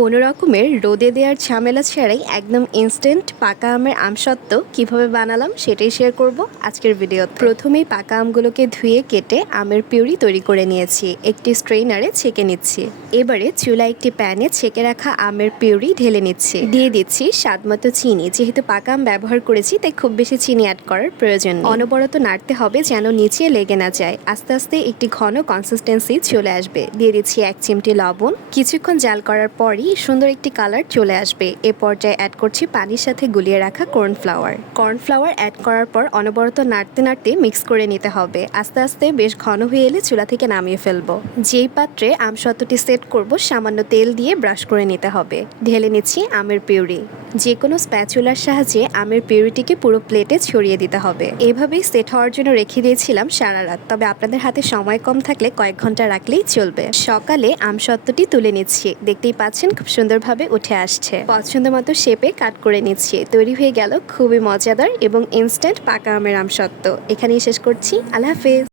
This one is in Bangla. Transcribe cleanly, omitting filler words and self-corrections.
কোনো রকমের রোদে দেওয়ার ঝামেলা ছাড়াই একদম ইনস্ট্যান্ট পাকা আমের আমসত্ত্ব কিভাবে বানালাম সেটাই শেয়ার করব আজকের ভিডিওতে। প্রথমেই পাকা আমগুলোকে ধুয়ে কেটে আমের পিউরি তৈরি করে নিয়েছি, একটি স্ট্রেইনারে ছেঁকে নিচ্ছি। এবারে চুলায় একটি প্যানে ছেঁকে রাখা আমের পিউরি ঢেলে নিচ্ছি, দিয়ে দিচ্ছি স্বাদমতো চিনি। যেহেতু পাকা আম ব্যবহার করেছি তাই খুব বেশি চিনি অ্যাড করার প্রয়োজন নেই। অনবরত নাড়তে হবে যেন নিচে লেগে না যায়। আস্তে আস্তে একটি ঘন কনসিস্টেন্সি চলে আসবে। দিয়ে দিচ্ছি 1 চিমটি লবণ। কিছুক্ষণ জাল করার পরই সুন্দর একটি কালার চলে আসবে। এ পর্যায়ে অ্যাড করছি পানির সাথে গুলিয়ে রাখা কর্নফ্লাওয়ার অ্যাড করার পর অনবরত নাড়তে নাড়তে মিক্স করে নিতে হবে। আস্তে আস্তে বেশ ঘন হয়ে এলে চুলা থেকে নামিয়ে ফেলবো। যেই পাত্রে আমসত্ত্বটি সেট করব সামান্য তেল দিয়ে ব্রাশ করে নিতে হবে। ঢেলে নিচ্ছি আমের পিউরি। যে কোনো স্প্যাচুলার সাহায্যে আমের পিউরিটিকে পুরো প্লেটে ছড়িয়ে দিতে হবে। এভাবেই সেট হওয়ার জন্য রেখে দিয়েছিলাম সারা রাত, তবে আপনাদের হাতে সময় কম থাকলে কয়েক ঘন্টা রাখলেই চলবে। সকালে আমসত্ত্বটি তুলে নিচ্ছি, দেখতেই পাচ্ছেন খুব সুন্দরভাবে উঠে আসছে। পছন্দ মতো শেপে কাট করে নিচ্ছি। তৈরি হয়ে গেল খুবই মজাদার এবং ইনস্ট্যান্ট পাকা আমের আমসত্ত্ব। এখানেই শেষ করছি। আল্লাহ হাফেজ।